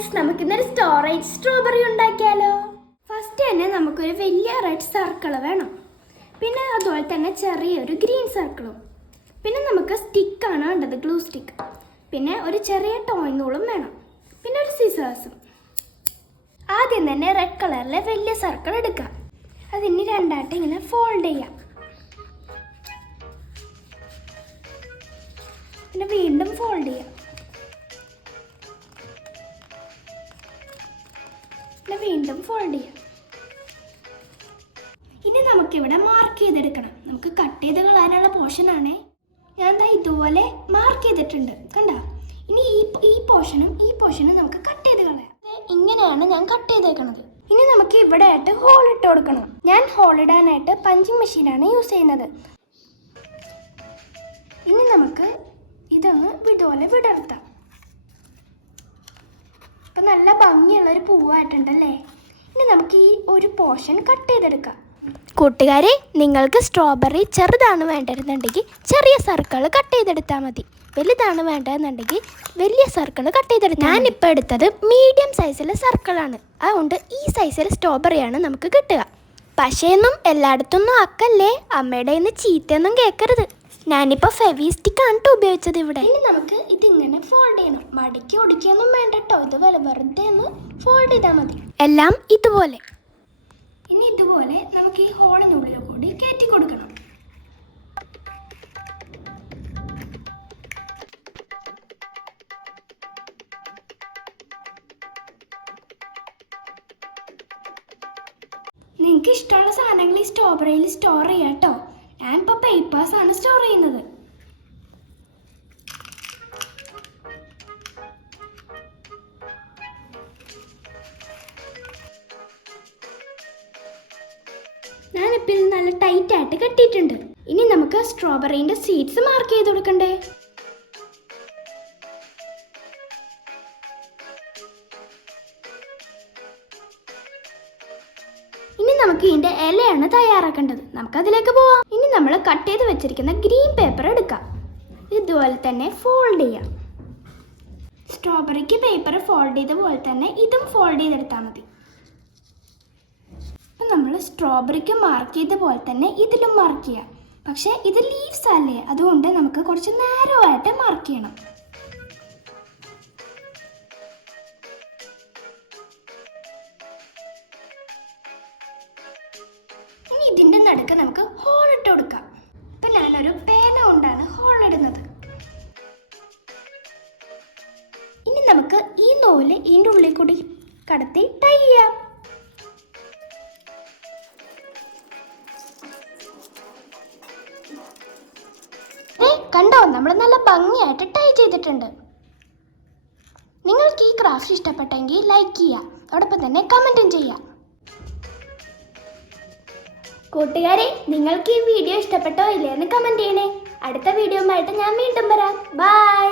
Friends, നമുക്കിന്നൊരു storage strawberry ഉണ്ടാക്കിയാലോ? First തന്നെ നമുക്കൊരു വലിയ റെഡ് സർക്കിൾ വേണം. പിന്നെ അതുപോലെ തന്നെ ചെറിയൊരു ഗ്രീൻ സർക്കിളും. പിന്നെ നമുക്ക് സ്റ്റിക്കാണ് വേണ്ടത്, ഗ്ലൂ സ്റ്റിക്ക്. പിന്നെ ഒരു ചെറിയ ടോയ് നൂളും വേണം. പിന്നെ ഒരു സിസേഴ്സും. ആദ്യം തന്നെ റെഡ് കളറിലെ വലിയ സർക്കിൾ എടുക്കാം. അതിന് രണ്ടായിട്ട് ഇങ്ങനെ ഫോൾഡ് ചെയ്യാം. പിന്നെ വീണ്ടും ഫോൾഡ് ചെയ്യാം. വീണ്ടും ഫോൾഡ് ചെയ്യാം. ഇനി നമുക്കിവിടെ മാർക്ക് ചെയ്തെടുക്കണം. നമുക്ക് കട്ട് ചെയ്ത് കളയാനുള്ള പോർഷനാണേ. ഞാൻ ഇതുപോലെ മാർക്ക് ചെയ്തിട്ടുണ്ട്, കണ്ടോ? ഇനി ഈ പോർഷനും നമുക്ക് കട്ട് ചെയ്ത് കളയാം. ഇങ്ങനെയാണ് ഞാൻ കട്ട് ചെയ്തേക്കണത്. ഇനി നമുക്ക് ഇവിടെ ആയിട്ട് ഹോൾ ഇട്ട് കൊടുക്കണം. ഞാൻ ഹോൾ ഇടാനായിട്ട് പഞ്ചിങ് മെഷീനാണ് യൂസ് ചെയ്യുന്നത്. ഇനി നമുക്ക് ഇതൊന്ന് ഇതുപോലെ വിടർത്താം. അപ്പം നല്ല ഭംഗിയുള്ളൊരു പൂവായിട്ടുണ്ടല്ലേ. ഇനി നമുക്ക് ഈ ഒരു പോർഷൻ കട്ട് ചെയ്തെടുക്കാം. കൂട്ടുകാരെ, നിങ്ങൾക്ക് സ്ട്രോബെറി ചെറുതാണ് വേണ്ടിയിരുന്നുണ്ടെങ്കിൽ ചെറിയ സർക്കിൾ കട്ട് ചെയ്തെടുത്താൽ മതി. വലുതാണ് വേണ്ടതെന്നുണ്ടെങ്കിൽ വലിയ സർക്കിൾ കട്ട് ചെയ്തെടുത്താൽ. ഞാനിപ്പോൾ എടുത്തത് മീഡിയം സൈസിലെ സർക്കിളാണ്. അതുകൊണ്ട് ഈ സൈസിൽ സ്ട്രോബെറിയാണ് നമുക്ക് കിട്ടുക. പക്ഷേയൊന്നും എല്ലായിടത്തൊന്നും ആക്കല്ലേ, അമ്മയുടെ നിന്ന് ചീത്തയൊന്നും കേൾക്കരുത്. ഞാനിപ്പോൾ ഫെവിസ്റ്റിക്കാണ് ഉപയോഗിച്ചത് ഇവിടെ. ഇനി നമുക്ക് ഇതിങ്ങനെ ഫോൾഡ് ചെയ്യണം. മടക്കി ഒടിക്കൊന്നും വേണ്ട കേട്ടോ. ഇതുപോലെ വെറുതെ ഒന്ന് ഫോൾഡ് ചെയ്താൽ മതി. എല്ലാം ഇതുപോലെ. ഇനി ഇതുപോലെ നമുക്ക് ഈ ഹോളിനുള്ളിൽ കൂടി കയറ്റി കൊടുക്കണം. നിങ്ങൾക്ക് ഇഷ്ടമുള്ള സാധനങ്ങൾ ഈ സ്ട്രോബെറിയിൽ സ്റ്റോർ ചെയ്യാം കേട്ടോ. ഞാനിപ്പോൾ പേപ്പേഴ്സാണ് സ്റ്റോർ ചെയ്യുന്നത്. ഞാനിപ്പോൾ ഇത് നല്ല ടൈറ്റായിട്ട് കെട്ടിയിട്ടുണ്ട്. ഇനി നമുക്ക് സ്ട്രോബെറിൻ്റെ സീഡ്സ് മാർക്ക് ചെയ്ത് കൊടുക്കണ്ടേ. ഇനി നമുക്ക് ഇതിൻ്റെ ഇലയാണ് തയ്യാറാക്കേണ്ടത്. നമുക്കതിലേക്ക് പോവാം. ഇനി നമ്മൾ കട്ട് ചെയ്ത് വെച്ചിരിക്കുന്ന ഗ്രീൻ പേപ്പർ എടുക്കാം. ഇതുപോലെ തന്നെ ഫോൾഡ് ചെയ്യാം. സ്ട്രോബെറിക്ക് പേപ്പർ ഫോൾഡ് ചെയ്ത പോലെ തന്നെ ഇതും ഫോൾഡ് ചെയ്തെടുത്താൽ മതി. അപ്പം നമ്മൾ സ്ട്രോബെറിക്ക് മാർക്ക് ചെയ്ത പോലെ തന്നെ ഇതിലും മാർക്ക് ചെയ്യാം. പക്ഷേ ഇത് ലീവ്സ് അല്ലേ, അതുകൊണ്ട് നമുക്ക് കുറച്ച് നാരോ ആയിട്ട് മാർക്ക് ചെയ്യണം. ഇനി ഇതിൻ്റെ നടുക്ക് നമുക്ക് ഹോൾ ഇട്ട് കൊടുക്കാം. അപ്പം ഞാനൊരു പേന കൊണ്ടാണ് ഹോൾ ഇടുന്നത്. ഇനി നമുക്ക് ഈ നൂല് ഇതിൻ്റെ ഉള്ളിൽ കൂടി കടത്തി ടൈ ചെയ്യാം. കണ്ടോ, നമ്മൾ നല്ല ഭംഗിയായിട്ട് ടൈ ചെയ്തിട്ടുണ്ട്. നിങ്ങൾക്ക് ഈ ക്രാഫ്റ്റ് ഇഷ്ടപ്പെട്ടെങ്കിൽ ലൈക്ക് ചെയ്യുക, അതോടൊപ്പം തന്നെ കമൻറ്റും ചെയ്യാം. കൂട്ടുകാരെ, നിങ്ങൾക്ക് ഈ വീഡിയോ ഇഷ്ടപ്പെട്ടോ ഇല്ലയെന്ന് കമൻറ്റ് ചെയ്യണേ. അടുത്ത വീഡിയോയുമായിട്ട് ഞാൻ വീണ്ടും വരാം. ബൈ.